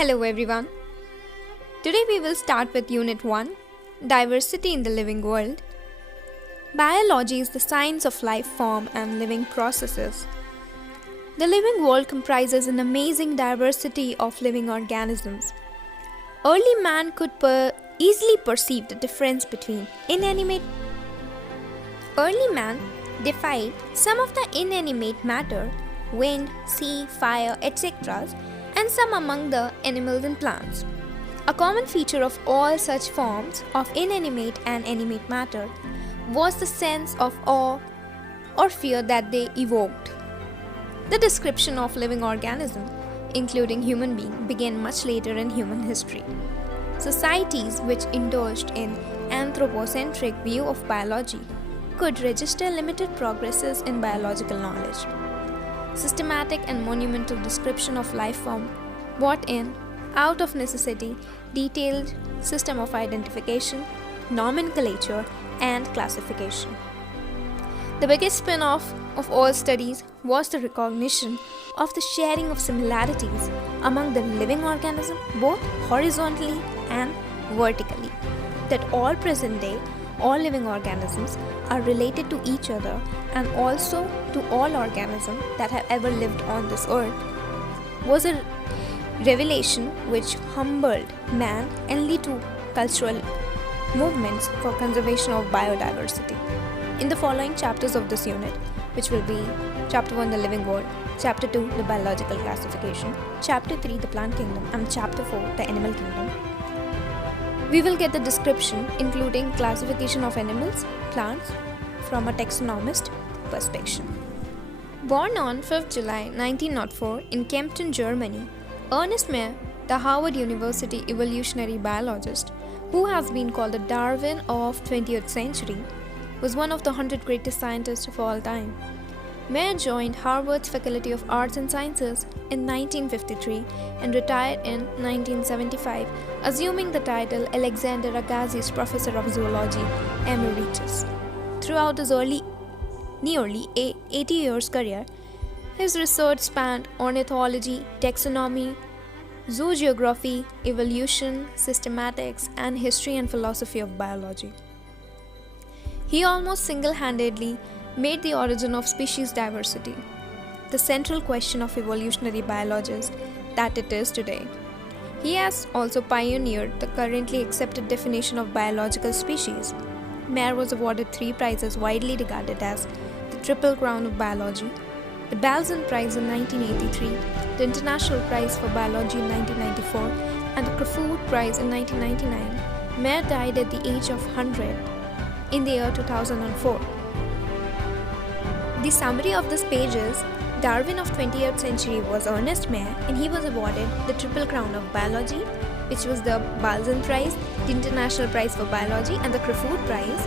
Hello everyone. Today we will start with Unit 1, Diversity in the Living World. Biology is the science of life form and living processes. The living world comprises an amazing diversity of living organisms. Early man could easily perceive the difference between Early man defined some of the inanimate matter, wind, sea, fire, etc., and some among the animals and plants. A common feature of all such forms of inanimate and animate matter was the sense of awe or fear that they evoked. The description of living organism, including human being, began much later in human history. Societies which indulged in anthropocentric view of biology could register limited progresses in biological knowledge. Systematic and monumental description of life form brought in, out of necessity, detailed system of identification, nomenclature, and classification. The biggest spin-off of all studies was the recognition of the sharing of similarities among the living organism both horizontally and vertically, that all living organisms are related to each other and also to all organisms that have ever lived on this earth, was a revelation which humbled man and led to cultural movements for conservation of biodiversity. In the following chapters of this unit, which will be Chapter 1, the living world, Chapter 2, the biological classification, Chapter 3, the plant kingdom, and Chapter 4, the animal kingdom, we will get the description including classification of animals, plants from a taxonomist perspective. Born on 5th July 1904 in Kempten, Germany, Ernest Mayr, the Harvard University evolutionary biologist, who has been called the Darwin of 20th century, was one of the 100 greatest scientists of all time. Mayr joined Harvard's Faculty of Arts and Sciences in 1953 and retired in 1975, assuming the title Alexander Agassiz Professor of Zoology Emeritus. Throughout his nearly 80 years career, his research spanned ornithology, taxonomy, zoogeography, evolution, systematics, and history and philosophy of biology. He almost single-handedly made the origin of species diversity the central question of evolutionary biologists that it is today. He has also pioneered the currently accepted definition of biological species. Mayr was awarded 3 prizes widely regarded as the Triple Crown of Biology: the Balzan Prize in 1983, the International Prize for Biology in 1994, and the Crafoord Prize in 1999. Mayr died at the age of 100 in the year 2004. The summary of this page is: Darwin of 20th century was Ernest Mayr, and he was awarded the Triple Crown of Biology, which was the Balzan Prize, the International Prize for Biology, and the Crafoord Prize,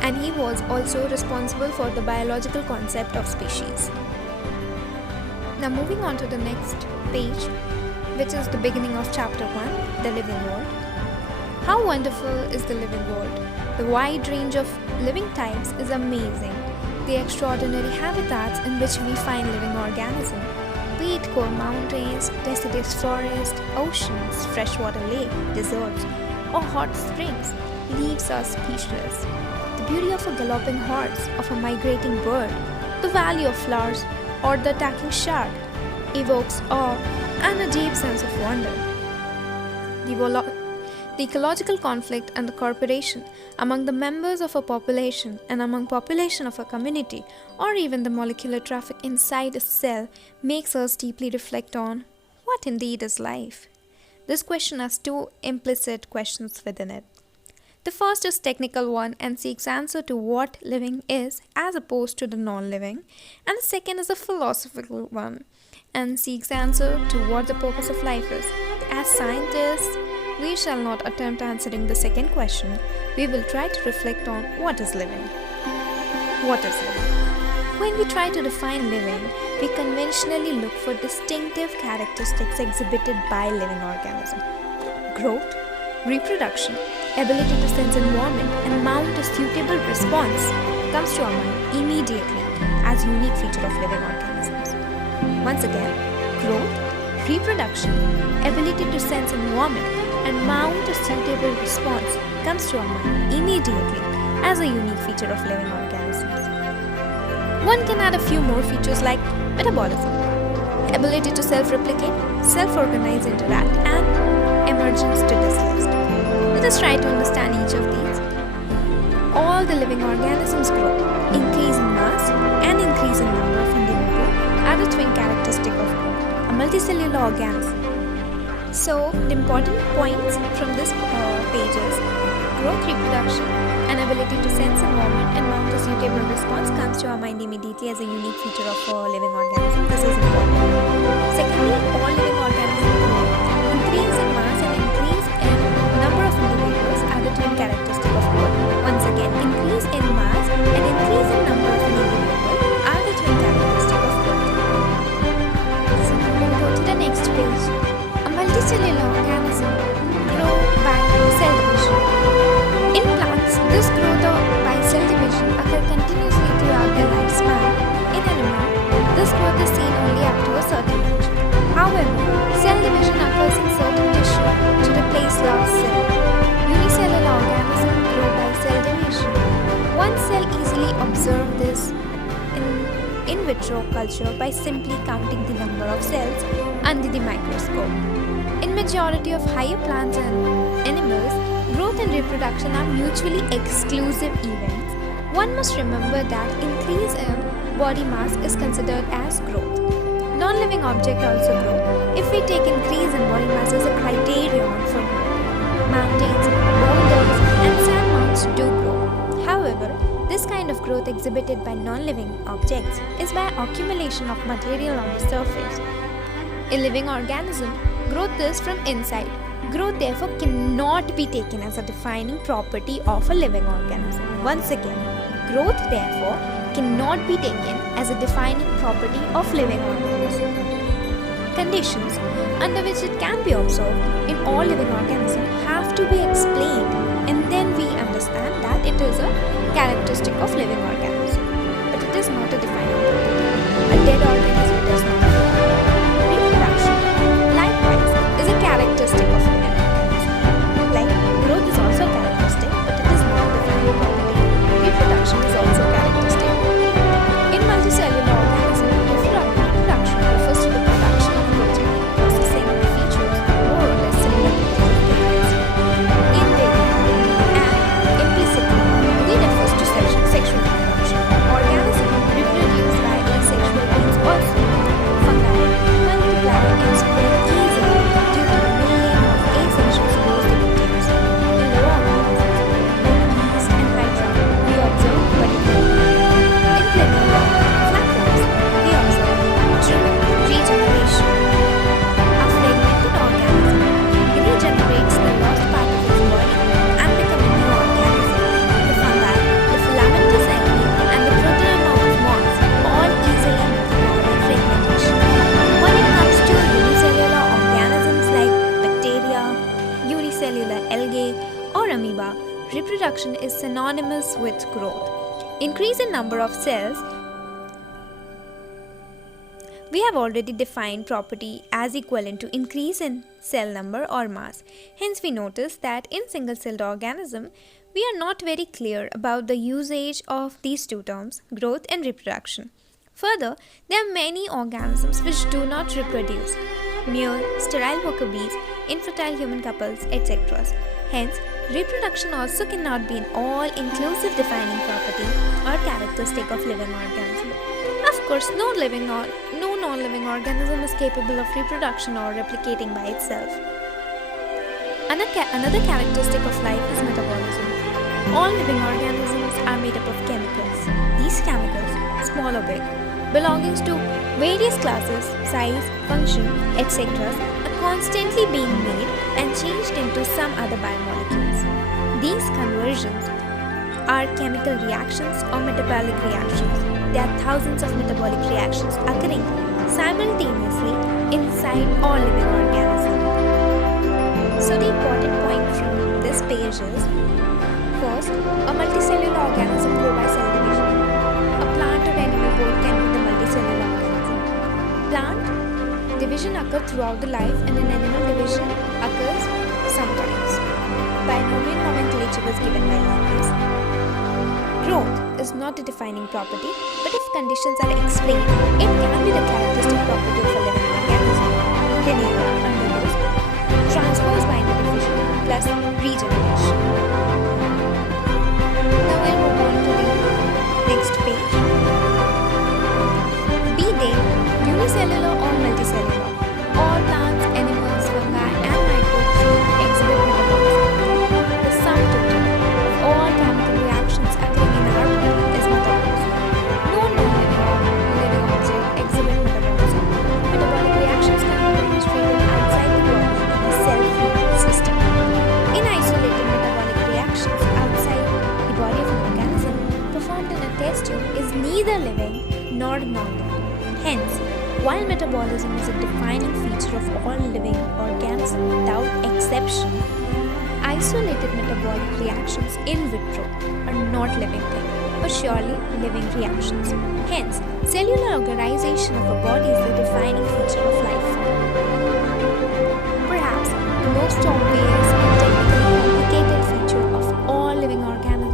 and he was also responsible for the biological concept of species. Now moving on to the next page, which is the beginning of Chapter 1, the living world. How wonderful is the living world! The wide range of living types is amazing. The extraordinary habitats in which we find living organisms, be it core mountains, deciduous forests, oceans, freshwater lakes, deserts, or hot springs, leaves us speechless. The beauty of a galloping horse, of a migrating bird, the valley of flowers, or the attacking shark evokes awe and a deep sense of wonder. The ecological conflict and the cooperation among the members of a population and among population of a community, or even the molecular traffic inside a cell, makes us deeply reflect on what indeed is life. This question has 2 implicit questions within it. The first is technical one and seeks answer to what living is as opposed to the non-living, and the second is a philosophical one and seeks answer to what the purpose of life is. As scientists, we shall not attempt answering the second question. We will try to reflect on what is living. What is living? When we try to define living, we conventionally look for distinctive characteristics exhibited by living organisms. Growth, reproduction, ability to sense environment and mount a suitable response comes to our mind immediately as unique feature of living organisms. Once again, growth, reproduction, ability to sense environment and mount a suitable response comes to our mind immediately as a unique feature of living organisms. One can add a few more features like metabolism, ability to self-replicate, self-organize, interact, and emergence to this list. Let us try to understand each of these. All the living organisms grow. Increase in mass and increase in number of individuals are the twin characteristic of a multicellular organism. So, the important points from this page is growth, reproduction, and ability to sense environment and mount a suitable response comes to our mind immediately as a unique feature of a living organism. This is important. Secondly, all living organisms grow. Increase in mass and increase in number of individuals are the twin characteristic of growth. Once again, increase in mass and increase in number of individuals are the twin characteristic of growth. So now we'll go to the next page. A multicellular organism grow by cell division. In plants, this growth by cell division occur continuously throughout their lifespan. In animals, this growth is seen only up to a certain age. However, cell division occurs in certain tissue to replace lost cell. Unicellular organisms grow by cell division. One cell easily observe this in vitro culture by simply counting the number of cells under the microscope. In majority of higher plants and animals, growth and reproduction are mutually exclusive events. One must remember that increase in body mass is considered as growth. Non-living objects also grow if we take increase in body mass as a criterion for growth. Mountains, boulders, and sand mounds do grow. However, this kind of growth exhibited by non-living objects is by accumulation of material on the surface. In living organism, growth is from inside. Growth therefore cannot be taken as a defining property of a living organism. Once again, growth therefore cannot be taken as a defining property of living organism. Conditions under which it can be observed in all living organisms have to be explained, and then we understand that it is a characteristic of living organism. But it is not a defining property. A dead organism does not grow. Reproduction, likewise, is a characteristic of living organism. Like growth is also a characteristic, but it is not a defining property. Reproduction is also a characteristic. In multicellular organism, reproduction refers to the production of protein processing features more or less similar to those of plants. In theory and implicitly, we refers to sexual reproduction. Organisms reproduce by asexual means also. Fungi multiply and spread easily due to the million of asexual spores they produce. In lower organisms, like yeast and hydra, we observe particularly. In planaria, flatworms, we observe true regeneration. A fragmented organism regenerates the lost part of its body and becomes a new organism. The fungi, the filamentous algae, and the proteomorph moths all easily multiply by fragmentation. When it comes to unicellular organisms like bacteria, unicellular algae, or amoeba, reproduction is synonymous with growth. Increase in number of cells. We have already defined property as equivalent to increase in cell number or mass. Hence, we notice that in single-celled organism, we are not very clear about the usage of these two terms, growth and reproduction. Further, there are many organisms which do not reproduce, mere sterile worker bees, infertile human couples, etc. Hence, reproduction also cannot be an all-inclusive defining property or characteristic of living organism. Of course, no non-living organism is capable of reproduction or replicating by itself. Another characteristic of life is metabolism. All living organisms are made up of chemicals. These chemicals, small or big, belonging to various classes, size, function, etc., are constantly being made and changed into some other biomolecules. These conversions are chemical reactions or metabolic reactions. There are thousands of metabolic reactions occurring simultaneously inside all living organisms. So the important point from this page is, first, a multicellular organism grows by cell division. A plant or animal both can be the multicellular organism. Plant division Division occurs throughout the life, and in animal division occurs sometimes. Binomial nomenclature was given by Linnaeus. Growth is not a defining property, but if conditions are explained, it can be the characteristic property of a living organism. Linear undergoes transposed binary division plus regeneration. Now we'll move on to the next page. Be they unicellular or multicellular, all plants, animals, fungi, and microbes exhibit metabolism. The sum total of all chemical reactions occurring in our body is metabolism. No non-living object exhibit metabolism. Metabolic reactions can be demonstrated outside the body in a cell-free system. In isolated metabolic reactions outside the body of an organism performed in a test tube is neither living nor non-living. Hence, while metabolism is a defining feature of all living organisms without exception, isolated metabolic reactions in vitro are not living things, but surely living reactions. Hence, cellular organization of a body is the defining feature of life form. Perhaps the most obvious and technically complicated feature of all living organisms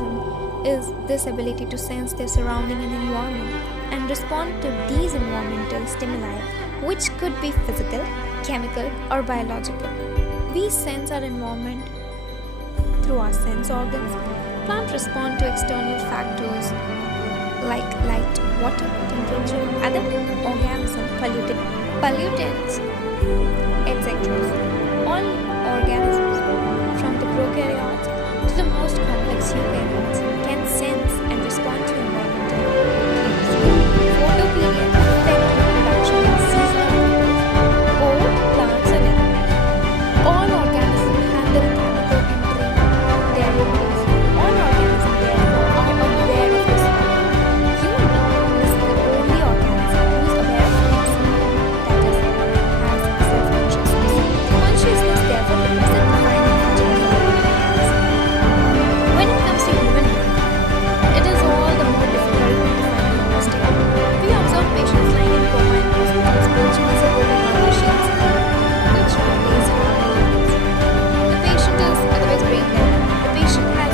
is this ability to sense their surrounding and environment and respond to these environmental stimuli, which could be physical, chemical, or biological. We sense our environment through our sense organs. Plants respond to external factors like light, water, temperature, other organisms, pollutants, etc. All organisms, from the prokaryotes to the most complex eukaryotes, can sense and respond to environmental cues. Photoperiod affect reproduction in seasonal cycles, both plants and animals. All organisms handle chemical entering their bodies. All organisms therefore are aware of this fact. Human is the only organism who is aware of itself, that is, has self-consciousness. Consciousness therefore becomes the defining feature of all organisms. When it comes to human life, it is all the more difficult to define the most state. We observe patients lying in coma in hospitals, which are holding on machines, which replace human beings. The patient is otherwise brain dead. The patient has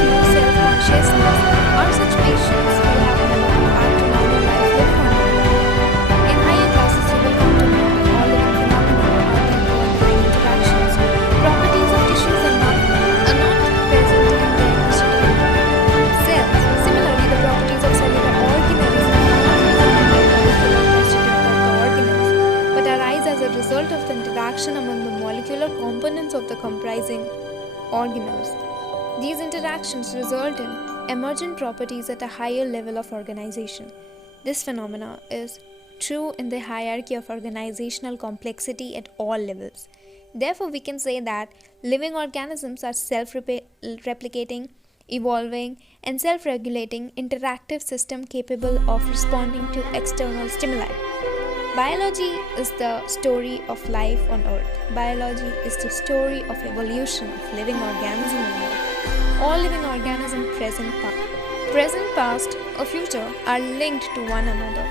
no self-consciousness. Are such patients who have never come back to normal life live normally? In higher classes, you will come to know that all living phenomena are temporal and divine interactions. Properties of tissues are not present in their constituent cells. Similarly, the properties of cellular organelles are not present in their molecular constituent of the organelles, but arise as a result of the interaction among the molecular components of the comprising organelles. These interactions result in emergent properties at a higher level of organization. This phenomena is true in the hierarchy of organizational complexity at all levels. Therefore, we can say that living organisms are self-replicating, evolving, and self-regulating interactive systems capable of responding to external stimuli. Biology is the story of life on Earth. Biology is the story of evolution of living organisms on Earth. All living organisms, present, past, or future, are linked to one another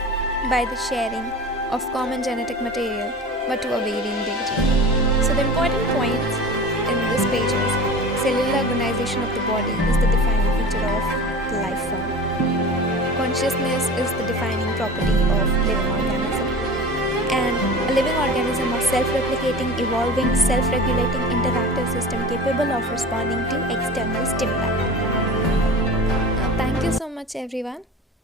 by the sharing of common genetic material, but to a varying degree. So the important points in this page is cellular organization of the body is the defining feature of the life form. Consciousness is the defining property of living organism. And a living organism is self-replicating, evolving, self-regulating interactive system capable of responding to external stimuli. Thank you so much, everyone.